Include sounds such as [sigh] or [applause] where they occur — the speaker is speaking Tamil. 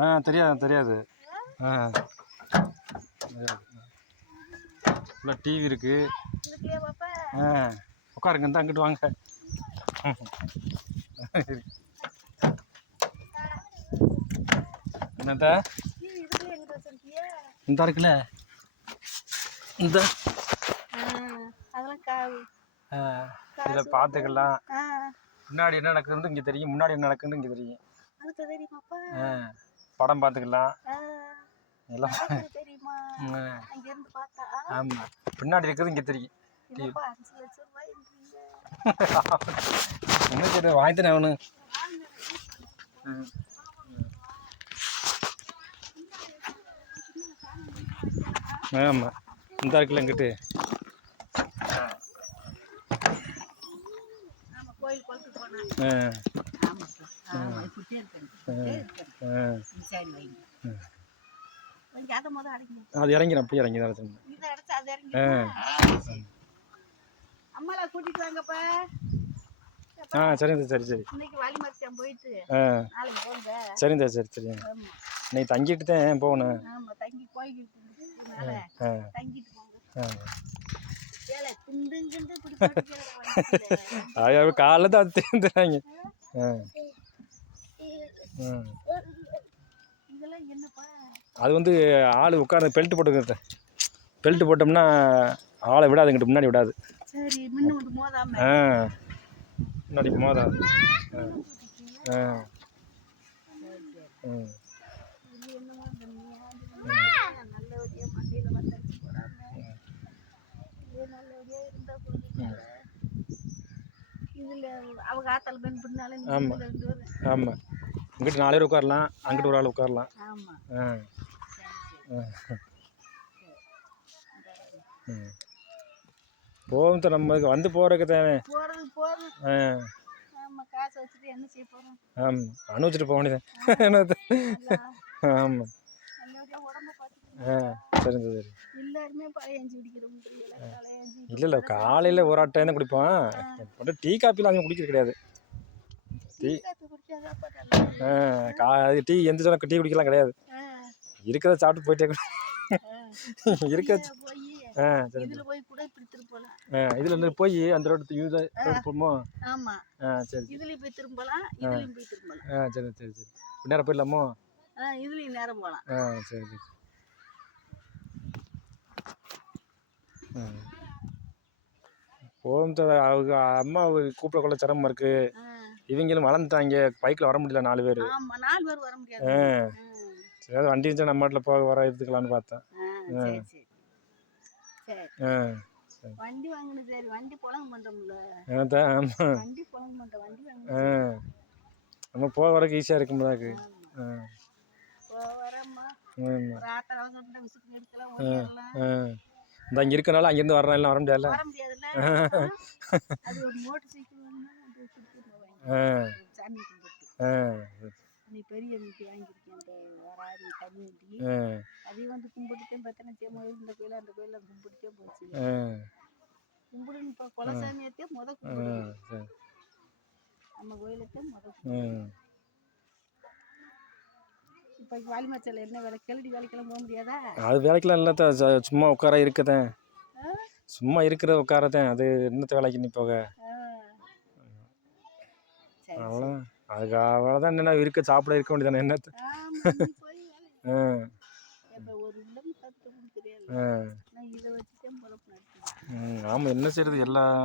ஆ தெரியாது தெரியாது. ஆ. இல்லை டிவி இருக்கு. இதுக்குள்ளே பாப்பா. ஆ. உட்காருங்க இந்த அங்கிட்டு வாங்க. என்னத்த? இந்த இருக்குல்ல. இந்த. இதில் பார்த்துக்கலாம் ஆ. பின்னாடி என்ன நடக்குதுன்னு இங்கே தெரியும். முன்னாடி என்ன நடக்குதுன்னு இங்கே தெரியும். படம் பார்த்துக்கலாம். எல்லாம் ஆமாம் பின்னாடி இருக்கிறது இங்கே தெரியும். என்ன சரி வாங்கித்தேன் அவனு. ஆமாம் இந்த இருக்குல்ல இங்கிட்டு போனேன் ஆ ஆமாப்பா ஆமாம் இப்படியே இருக்கேன் ஆ சரி வைங்க வைங்க அதை இறங்கிடும் அப்படியே இறங்கி தான் ஆ. சரிங்க சரி சரி. சரிங்க சரி சரி. நீ தங்கிட்டு தான் போகணும்? [laughs] காலைல தான் தேர்ந்துறாங்க ஆ. அது வந்து ஆள் உட்காந்து பெல்ட் போட்டுக்கிறது. பெல்ட் போட்டோம்னா ஆளை விடாது இங்கிட்டு முன்னாடி விடாது. ஆ முன்னாடி மோதாது ஆ. ம் இது என்னமோ தண்ணியா நல்லபடியா மண்டையில வந்தடிச்சு போடாம இதே நல்லபடியா இருந்தா போதும் இதுல அவங்க ஆத்தால பெண் பின்னால நீ ஆமா. இதுல இருந்து வர. ஆமாம் இங்கிட்டு நாலு பேர் உட்காரலாம் அங்கிட்டு ஒரு ஆள் உட்காரலாம். ஆ. போகும் தான் நம்ம வந்து போகிறதுக்கு தானே ஆ. ஆமா காசை வச்சுட்டு ஆமாம் போக வேண்டியதான் ஆமாம் ஆ சரிங்க சரி இல்லை இல்லை காலையில் ஒரு ஆட்டம் தான் குடிப்போம் டீ காப்பிலாம் அங்கே குடிக்கிறது கிடையாது. டீ டீ எந்த சொன்ன டீ குடிக்கலாம் கிடையாது. இருக்கிறத சாப்பிட்டு போயிட்டே இருக்கு. ஆ. சரி இதுல போய் கூட இப்படி திருப்பலாம் ஆ இதில் இருந்து போய் அந்த ரோடு யூஸ் போமோ ஆ. சரி இதுலயும் போய் திரும்பலாம் இதுலயும் போய் திரும்பலாம் ஆ சரி சரி சரி. நேரம் போயிடலாமோ? ஆ, இதுலயும் நேரம் போலாம். ஆ சரி சரி. போகும் அம்மா கூப்பிடக்குள்ள சிரமம் இருக்கு. இவங்களும் வளர்ந்துட்டாங்க. பைக்கில் வர முடியல நாலு பேர். நாலு பேர் வர முடியாது. சரி வண்டி இருந்துச்சா நம்ம வீட்டில் போக வர எடுத்துக்கலான்னு பார்த்தேன். வண்டி வாங்கணும் சரி வண்டி அதான் ஆமாம் வண்டி புழங்க மாட்டோம் வண்டி நம்ம போக வரக்கு ஈஸியாக ஓடிடலாம் ஆ. இந்த இங்கே இருக்கனால அங்கேருந்து வரலாம் வர முடியாதுல்ல [laughs] வர முடியாதுல்ல அது ஒரு மோட்டர் சைக்கிள் வாங்கினா அது கொடுத்துட்டு போவாங்க ஆ சாமி கும்பிட்டு. நீ பெரிய அன்னைக்கு வாங்கியிருக்கேன் அந்த தண்ணி அதையும் வந்து கும்பிட்டுட்டேன் பத்தனை சேம இந்த கோயில் அந்த கோயில கும்பிட்டுட்டே போச்சு. கும்பிடுன்னு இப்போ குலசாமியத்தே முத கும்பிடு நம்ம கோயிலத்தே முத இப்போ வாலிமச்சல என்ன வேலை? கிளடி வேலைக்கெல்லாம் போக முடியாதா? அது வேலைக்கெல்லாம் இல்லை சும்மா உட்கார இருக்கதேன்? சும்மா இருக்கிற உட்காரதேன். அது என்னத்த வேலைக்கு நீ போக? ஆ. சரி. அவ்வளோ அதுக்கு அவ்வளோதான் என்ன இருக்க சாப்பிட இருக்க வேண்டியதானே வேலை [laughs] ஆ. ஆ. ஆமாம் என்ன செய்யறது எல்லாம்